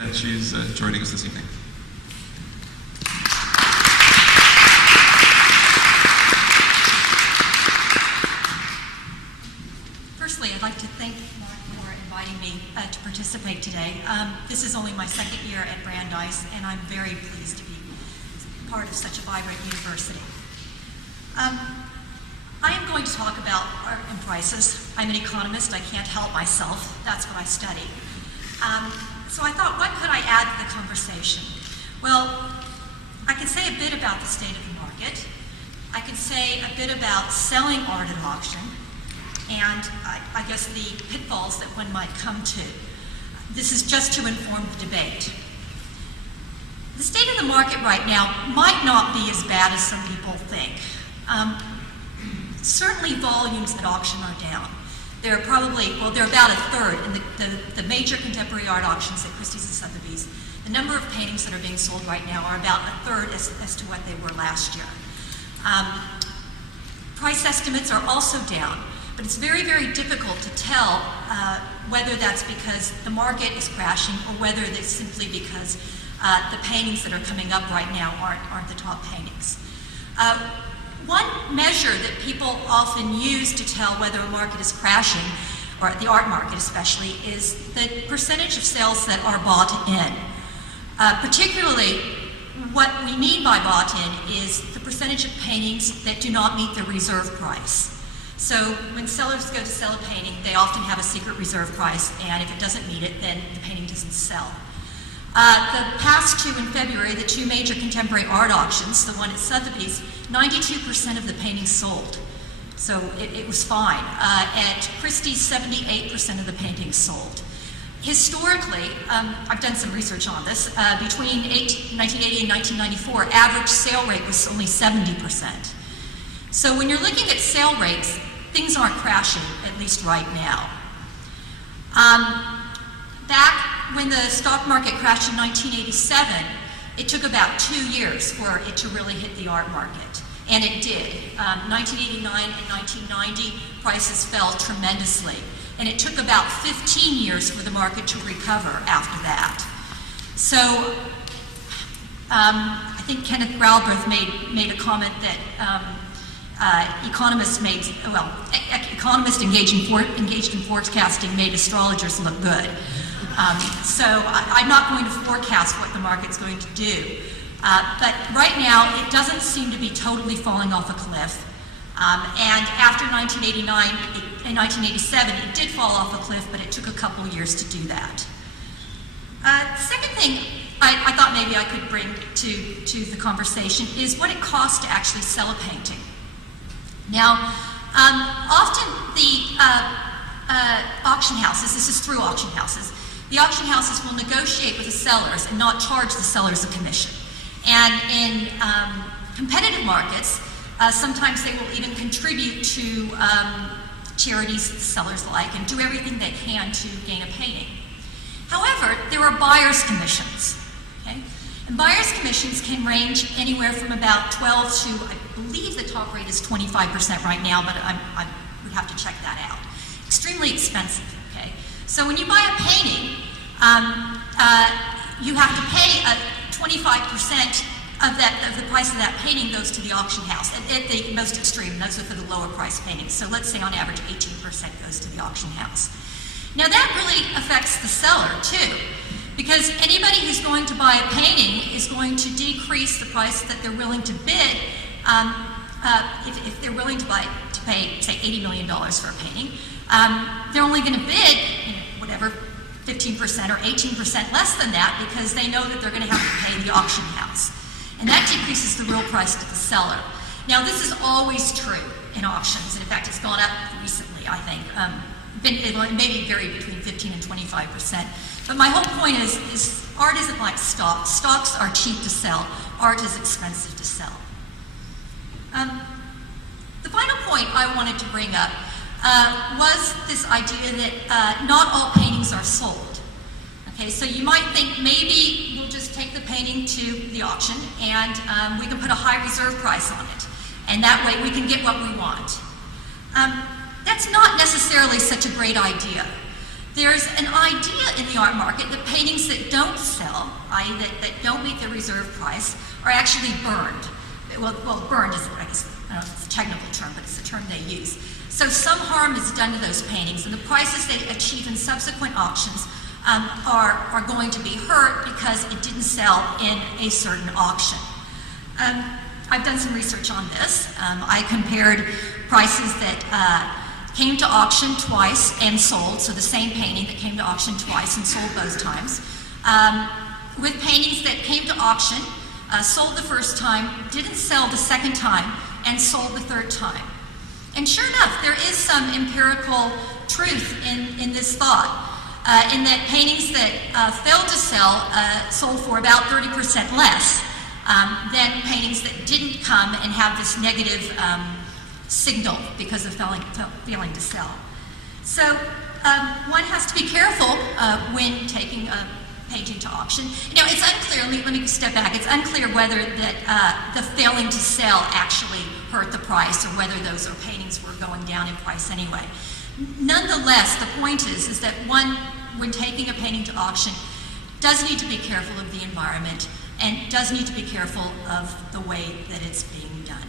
And she's joining us this evening. Firstly, I'd like to thank Mark for inviting me to participate today. This is only my second year at Brandeis, and I'm very pleased to be part of such a vibrant university. I am going to talk about art and prices. I'm an economist. I can't help myself. That's what I study. So I thought, what could I add to the conversation? Well, I could say a bit about the state of the market. I could say a bit about selling art at auction, and I guess the pitfalls that one might come to. This is just to inform the debate. The state of the market right now might not be as bad as some people think. Certainly volumes at auction are down. They're probably, well, they're about a third in the major contemporary art auctions at Christie's and Sotheby's. The number of paintings that are being sold right now are about a third as to what they were last year. Price estimates are also down, but it's very, very difficult to tell whether that's because the market is crashing or whether it's simply because the paintings that are coming up right now aren't the top paintings. One measure that people often use to tell whether a market is crashing, or the art market especially, is the percentage of sales that are bought in. Particularly, what we mean by bought in is the percentage of paintings that do not meet the reserve price. So when sellers go to sell a painting, they often have a secret reserve price, and if it doesn't meet it, then the painting doesn't sell. The past two in February, the two major contemporary art auctions, the one at Sotheby's, 92% of the paintings sold. So it was fine. At Christie's, 78% of the paintings sold. Historically, I've done some research on this, between 1980 and 1994, average sale rate was only 70%. So when you're looking at sale rates, things aren't crashing, at least right now. Back when the stock market crashed in 1987, it took about 2 years for it to really hit the art market, and it did. 1989 and 1990, prices fell tremendously, and it took about 15 years for the market to recover after that. So I think Kenneth Galbraith made a comment that economists engaged in forecasting made astrologers look good. So I'm not going to forecast what the market's going to do. But right now, it doesn't seem to be totally falling off a cliff. And after 1989 and 1987, it did fall off a cliff, but it took a couple years to do that. The second thing I thought maybe I could bring to the conversation is what it costs to actually sell a painting. Now, often the auction houses, this is through auction houses, the auction houses will negotiate with the sellers and not charge the sellers a commission. And in competitive markets, sometimes they will even contribute to charities the sellers like and do everything they can to gain a painting. However, there are buyer's commissions. Okay? And buyer's commissions can range anywhere from about 12 to, I believe the top rate is 25% right now, but I would have to check that out. Extremely expensive. Okay? So when you buy a painting, you have to pay 25% of the price of that painting goes to the auction house at the most extreme. Those are for the lower price paintings. So let's say on average 18% goes to the auction house. Now that really affects the seller too, because anybody who's going to buy a painting is going to decrease the price that they're willing to bid. If they're willing to pay, say, $80 million for a painting, they're only going to bid, whatever, 15% or 18% less than that, because they know that they're going to have to pay the auction house. And that decreases the real price to the seller. Now, this is always true in auctions, and in fact, it's gone up recently, I think. It may vary between 15 and 25%. But my whole point is art isn't like stocks. Stocks are cheap to sell. Art is expensive to sell. The final point I wanted to bring up was this idea that not all paintings are sold. Okay, so you might think maybe we'll just take the painting to the auction and we can put a high reserve price on it, and that way we can get what we want. That's not necessarily such a great idea. There's an idea in the art market that paintings that don't sell, i.e. that don't meet the reserve price, are actually burned. Well, burned is, I guess, I don't know if it's a technical term, but it's the term they use. So some harm is done to those paintings, and the prices they achieve in subsequent auctions are going to be hurt because it didn't sell in a certain auction. I've done some research on this. I compared prices that came to auction twice and sold, so the same painting that came to auction twice and sold both times, with paintings that came to auction, sold the first time, didn't sell the second time, and sold the third time. And sure enough, there is some empirical truth in this thought, in that paintings that failed to sell sold for about 30% less than paintings that didn't come and have this negative signal because of failing to sell. So one has to be careful when taking a painting to auction. You know, it's unclear, let me step back, it's unclear whether that the failing to sell actually hurt the price or whether those paintings were going down in price anyway. Nonetheless, the point is that one, when taking a painting to auction, does need to be careful of the environment and does need to be careful of the way that it's being done.